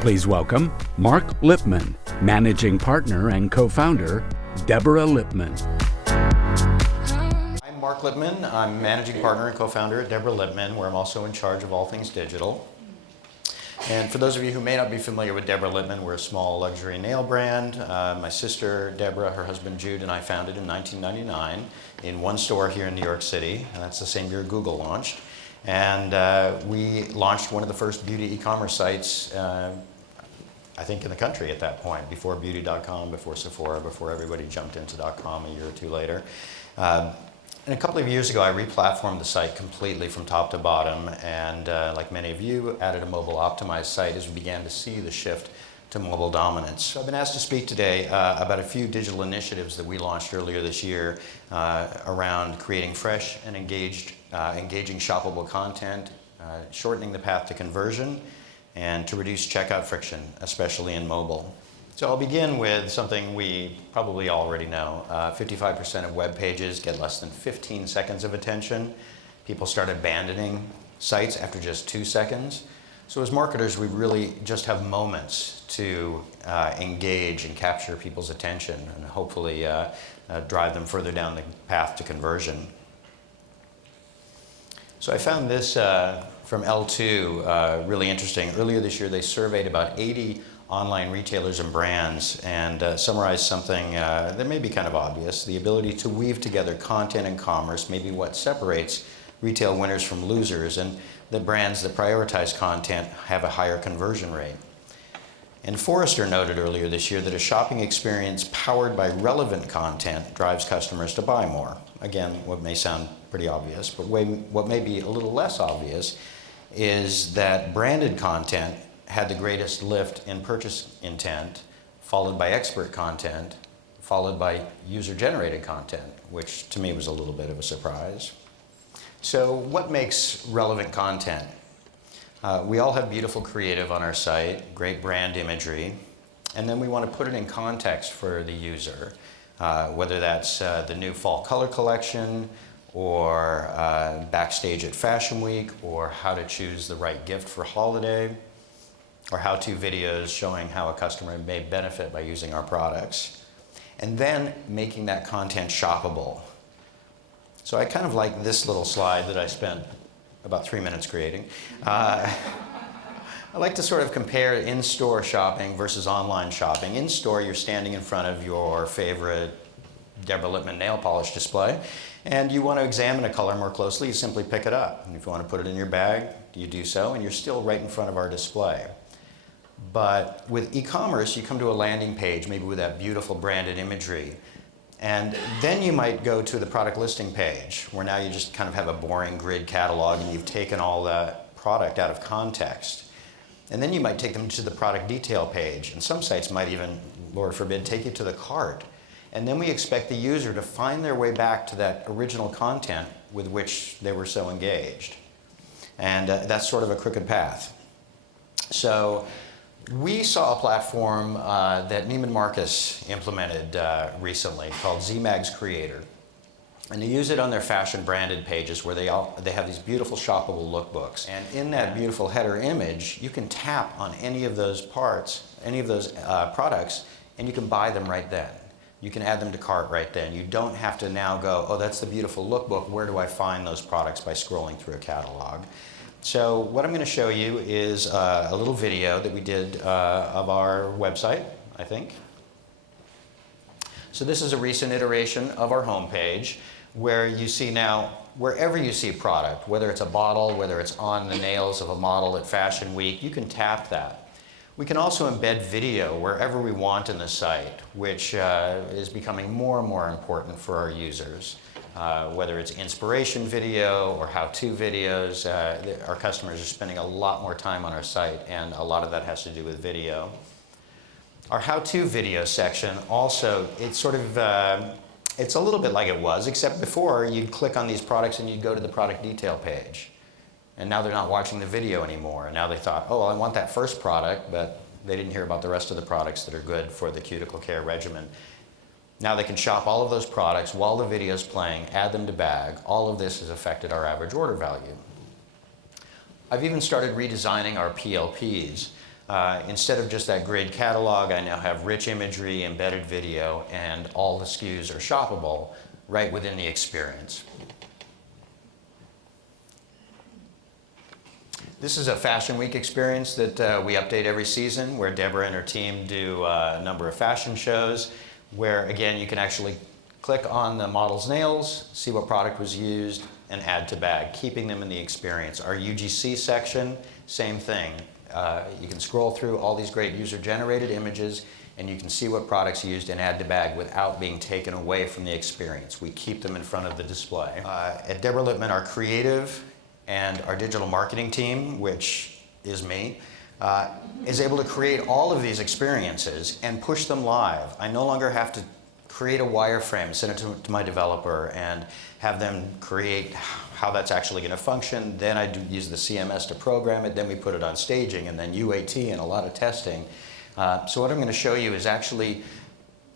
Please welcome Mark Lippmann, Managing Partner and Co-Founder, Deborah Lippmann. I'm Mark Lippmann. I'm Managing Partner and Co-Founder at Deborah Lippmann, where I'm also in charge of all things digital. And for those of you who may not be familiar with Deborah Lippmann, we're a small luxury nail brand. My sister Deborah, her husband Jude, and I founded in 1999 in one store here in New York City, and that's the same year Google launched. And we launched one of the first beauty e-commerce sites, I think, in the country at that point, before beauty.com, before Sephora, before everybody jumped into .com a year or two later. And a couple of years ago, I re-platformed the site completely from top to bottom, and like many of you, added a mobile optimized site as we began to see the shift to mobile dominance. So I've been asked to speak today about a few digital initiatives that we launched earlier this year around creating fresh and engaging shoppable content, shortening the path to conversion, and to reduce checkout friction, especially in mobile. So I'll begin with something we probably already know. 55% of web pages get less than 15 seconds of attention. People start abandoning sites after just 2 seconds. So as marketers, we really just have moments to engage and capture people's attention and hopefully drive them further down the path to conversion. So I found this from L2 really interesting. Earlier this year, they surveyed about 80 online retailers and brands and summarized something that may be kind of obvious. The ability to weave together content and commerce may be what separates retail winners from losers, and the brands that prioritize content have a higher conversion rate. And Forrester noted earlier this year that a shopping experience powered by relevant content drives customers to buy more. Again, what may sound pretty obvious, but what may be a little less obvious is that branded content had the greatest lift in purchase intent, followed by expert content, followed by user-generated content, which to me was a little bit of a surprise. So what makes relevant content? We all have beautiful creative on our site, great brand imagery, and then we want to put it in context for the user, whether that's the new fall color collection, or backstage at Fashion Week, or how to choose the right gift for holiday, or how-to videos showing how a customer may benefit by using our products, and then making that content shoppable. So I kind of like this little slide that I spent about 3 minutes creating. I like to sort of compare in-store shopping versus online shopping. In-store, you're standing in front of your favorite Deborah Lippmann nail polish display, and you want to examine a color more closely, you simply pick it up. And if you want to put it in your bag, you do so, and you're still right in front of our display. But with e-commerce, you come to a landing page, maybe with that beautiful branded imagery, and then you might go to the product listing page, where now you just kind of have a boring grid catalog and you've taken all the product out of context. And then you might take them to the product detail page, and some sites might even, Lord forbid, take you to the cart. And then we expect the user to find their way back to that original content with which they were so engaged. And that's sort of a crooked path. So we saw a platform that Neiman Marcus implemented recently called ZMAG's Creator. And they use it on their fashion branded pages where they have these beautiful shoppable lookbooks. And in that beautiful header image, you can tap on any of those parts, any of those products, and you can buy them right then. You can add them to cart right then. You don't have to now go, oh, that's the beautiful lookbook, where do I find those products by scrolling through a catalog? So what I'm going to show you is a little video that we did of our website, I think. So this is a recent iteration of our homepage, where you see now, wherever you see a product, whether it's a bottle, whether it's on the nails of a model at Fashion Week, you can tap that. We can also embed video wherever we want in the site, which is becoming more and more important for our users. Whether it's inspiration video or how-to videos, our customers are spending a lot more time on our site, and a lot of that has to do with video. Our how-to video section also, it's sort of, it's a little bit like it was, except before you'd click on these products and you'd go to the product detail page. And now they're not watching the video anymore. And now they thought, oh, well, I want that first product, but they didn't hear about the rest of the products that are good for the cuticle care regimen. Now they can shop all of those products while the video's playing, add them to bag. All of this has affected our average order value. I've even started redesigning our PLPs. Instead of just that grid catalog, I now have rich imagery, embedded video, and all the SKUs are shoppable right within the experience. This is a Fashion Week experience that we update every season, where Deborah and her team do a number of fashion shows, where again you can actually click on the model's nails, see what product was used, and add to bag, keeping them in the experience. Our UGC section, same thing. You can scroll through all these great user-generated images, and you can see what products used and add to bag without being taken away from the experience. We keep them in front of the display. At Deborah Lippmann, our creative and our digital marketing team, which is me, is able to create all of these experiences and push them live. I no longer have to create a wireframe, send it to my developer, and have them create how that's actually going to function. Then I do use the CMS to program it, then we put it on staging, and then UAT and a lot of testing. So what I'm going to show you is actually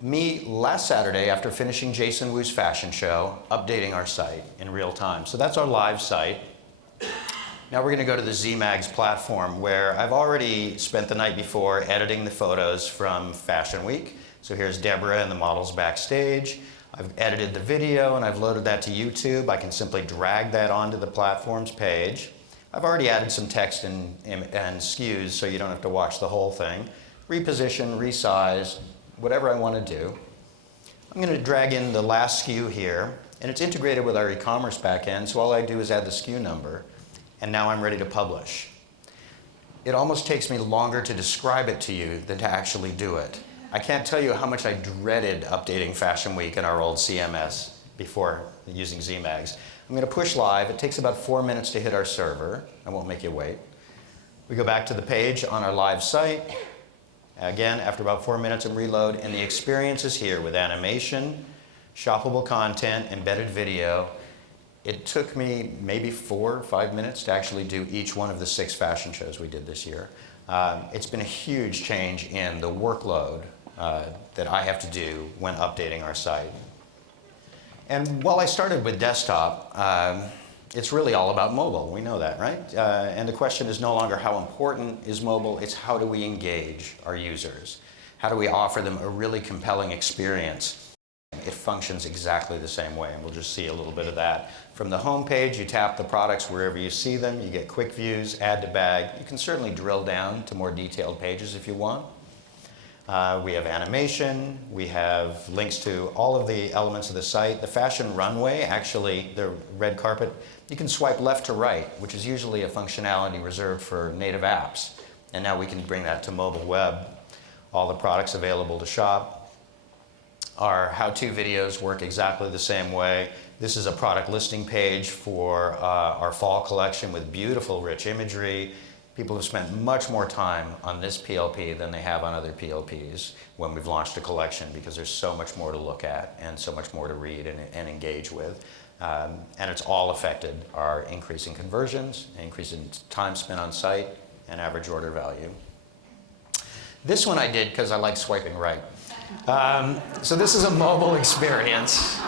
me last Saturday, after finishing Jason Wu's fashion show, updating our site in real time. So that's our live site. Now we're going to go to the ZMags platform, where I've already spent the night before editing the photos from Fashion Week. So here's Deborah and the models backstage. I've edited the video and I've loaded that to YouTube. I can simply drag that onto the platform's page. I've already added some text and SKUs, so you don't have to watch the whole thing. Reposition, resize, whatever I want to do. I'm going to drag in the last SKU here, and it's integrated with our e-commerce backend, so all I do is add the SKU number, and now I'm ready to publish. It almost takes me longer to describe it to you than to actually do it. I can't tell you how much I dreaded updating Fashion Week in our old CMS before using ZMags. I'm going to push live. It takes about 4 minutes to hit our server. I won't make you wait. We go back to the page on our live site. Again, after about 4 minutes and reload, and the experience is here with animation, shoppable content, embedded video. It took me maybe 4 or 5 minutes to actually do each one of the 6 fashion shows we did this year. It's been a huge change in the workload that I have to do when updating our site. And while I started with desktop, it's really all about mobile. We know that, right? And the question is no longer how important is mobile, it's how do we engage our users? How do we offer them a really compelling experience? It functions exactly the same way, and we'll just see a little bit of that. From the home page, you tap the products wherever you see them, you get quick views, add to bag. You can certainly drill down to more detailed pages if you want. We have animation, we have links to all of the elements of the site. The fashion runway, actually, the red carpet, you can swipe left to right, which is usually a functionality reserved for native apps. And now we can bring that to mobile web. All the products available to shop. Our how-to videos work exactly the same way. This is a product listing page for our fall collection with beautiful, rich imagery. People have spent much more time on this PLP than they have on other PLPs when we've launched a collection, because there's so much more to look at and so much more to read and engage with. And it's all affected our increase in conversions, increase in time spent on site, and average order value. This one I did because I like swiping right. So this is a mobile experience.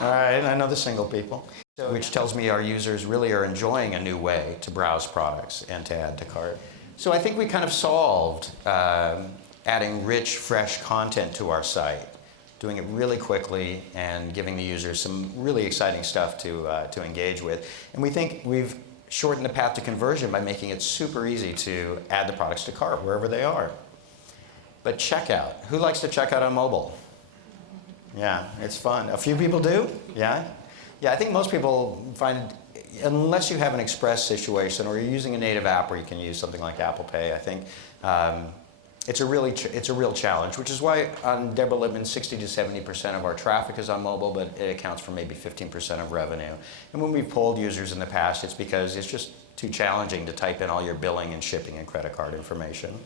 All right, I know the single people, which tells me our users really are enjoying a new way to browse products and to add to cart. So I think we kind of solved adding rich, fresh content to our site, doing it really quickly and giving the users some really exciting stuff to engage with. And we think we've shortened the path to conversion by making it super easy to add the products to cart wherever they are. But checkout, who likes to check out on mobile? Yeah, it's fun. A few people do? Yeah? Yeah, I think most people find, unless you have an express situation or you're using a native app where you can use something like Apple Pay, I think it's a real challenge, which is why on Deborah Lippmann, 60 to 70% of our traffic is on mobile, but it accounts for maybe 15% of revenue. And when we've polled users in the past, it's because it's just too challenging to type in all your billing and shipping and credit card information.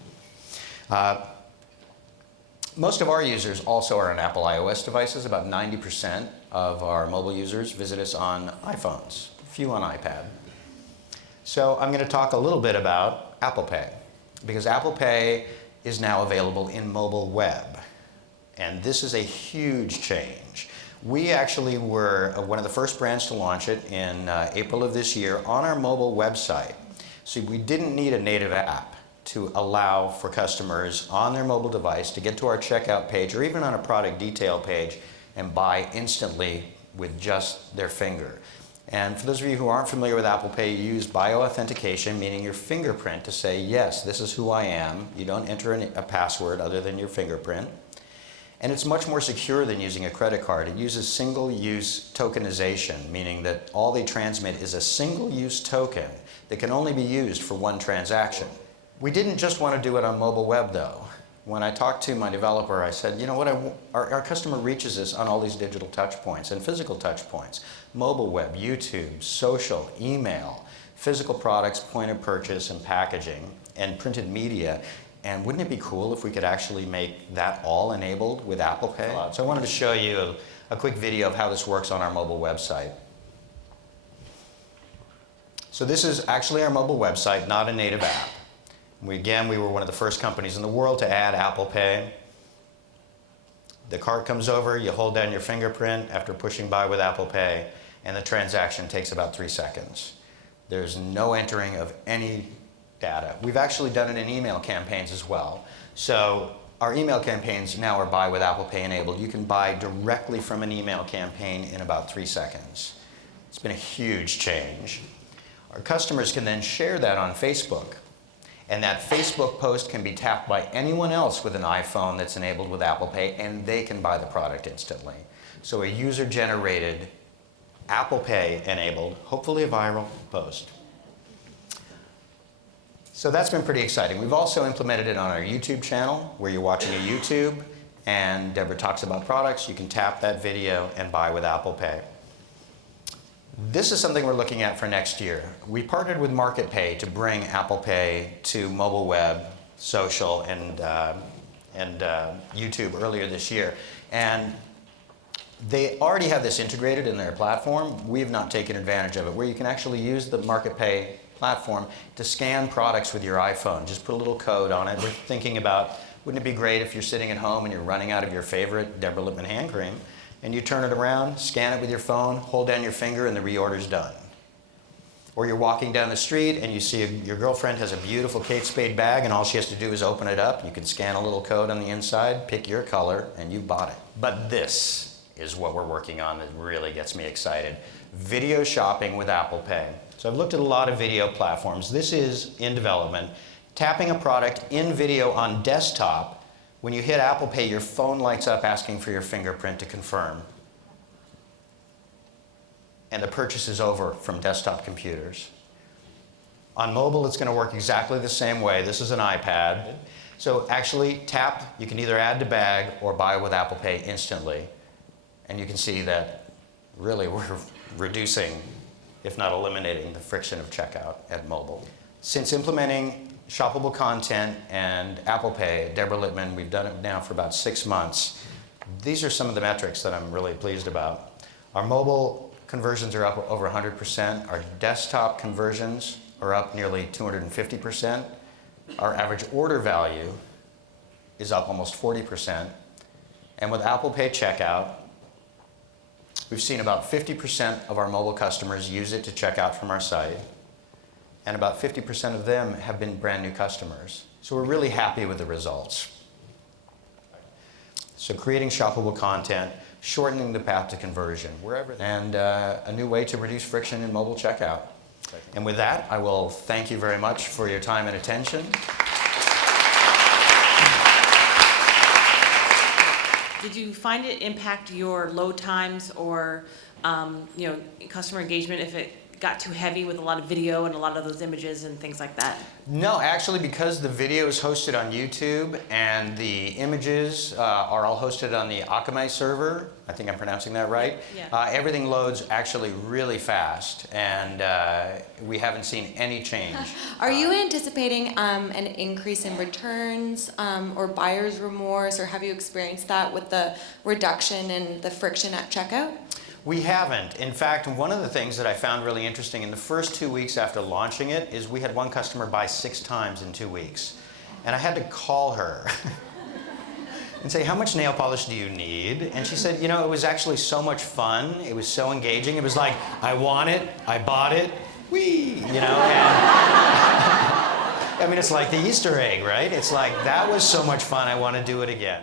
Most of our users also are on Apple iOS devices. About 90% of our mobile users visit us on iPhones, a few on iPad. So I'm going to talk a little bit about Apple Pay, because Apple Pay is now available in mobile web. And this is a huge change. We actually were one of the first brands to launch it in April of this year on our mobile website. So we didn't need a native app to allow for customers on their mobile device to get to our checkout page or even on a product detail page and buy instantly with just their finger. And for those of you who aren't familiar with Apple Pay, you use bioauthentication, meaning your fingerprint, to say, yes, this is who I am. You don't enter a password other than your fingerprint. And it's much more secure than using a credit card. It uses single-use tokenization, meaning that all they transmit is a single-use token that can only be used for one transaction. We didn't just want to do it on mobile web, though. When I talked to my developer, I said, you know what, our customer reaches us on all these digital touch points and physical touch points. Mobile web, YouTube, social, email, physical products, point of purchase and packaging, and printed media. And wouldn't it be cool if we could actually make that all enabled with Apple Pay? So I wanted to show you a quick video of how this works on our mobile website. So this is actually our mobile website, not a native app. We were one of the first companies in the world to add Apple Pay. The cart comes over, you hold down your fingerprint after pushing buy with Apple Pay, and the transaction takes about 3 seconds. There's no entering of any data. We've actually done it in email campaigns as well. So our email campaigns now are buy with Apple Pay enabled. You can buy directly from an email campaign in about 3 seconds. It's been a huge change. Our customers can then share that on Facebook. And that Facebook post can be tapped by anyone else with an iPhone that's enabled with Apple Pay, and they can buy the product instantly. So a user-generated, Apple Pay enabled, hopefully a viral post. So that's been pretty exciting. We've also implemented it on our YouTube channel, where you're watching a YouTube, and Deborah talks about products. You can tap that video and buy with Apple Pay. This is something we're looking at for next year. We partnered with MarketPay to bring Apple Pay to mobile web, social, and YouTube earlier this year. And they already have this integrated in their platform. We've not taken advantage of it, where you can actually use the MarketPay platform to scan products with your iPhone. Just put a little code on it. We're thinking about, wouldn't it be great if you're sitting at home and you're running out of your favorite Deborah Lippmann hand cream, and you turn it around, scan it with your phone, hold down your finger, and the reorder's done. Or you're walking down the street and you see your girlfriend has a beautiful Kate Spade bag, and all she has to do is open it up. You can scan a little code on the inside, pick your color, and you've bought it. But this is what we're working on that really gets me excited. Video shopping with Apple Pay. So I've looked at a lot of video platforms. This is in development. Tapping a product in video on desktop. When you hit Apple Pay, your phone lights up asking for your fingerprint to confirm. And the purchase is over from desktop computers. On mobile, it's going to work exactly the same way. This is an iPad. So actually, tap, you can either add to bag or buy with Apple Pay instantly. And you can see that really we're reducing, if not eliminating, the friction of checkout at mobile. Since implementing shoppable content and Apple Pay, Deborah Lippmann, we've done it now for about 6 months. These are some of the metrics that I'm really pleased about. Our mobile conversions are up over 100%. Our desktop conversions are up nearly 250%. Our average order value is up almost 40%. And with Apple Pay checkout, we've seen about 50% of our mobile customers use it to check out from our site. And about 50% of them have been brand new customers. So we're really happy with the results. So creating shoppable content, shortening the path to conversion, and a new way to reduce friction in mobile checkout. And with that, I will thank you very much for your time and attention. Did you find it impact your load times or customer engagement if it got too heavy with a lot of video and a lot of those images and things like that? No, actually, because the video is hosted on YouTube and the images are all hosted on the Akamai server, I think I'm pronouncing that right, Yeah. Everything loads actually really fast, and we haven't seen any change. Are you anticipating an increase in returns or buyer's remorse, or have you experienced that with the reduction in the friction at checkout? We haven't. In fact, one of the things that I found really interesting in the first 2 weeks after launching it is we had one customer buy 6 times in 2 weeks. And I had to call her and say, how much nail polish do you need? And she said, you know, it was actually so much fun. It was so engaging. It was like, I want it, I bought it, whee, you know. And I mean, it's like the Easter egg, right? It's like, that was so much fun, I want to do it again.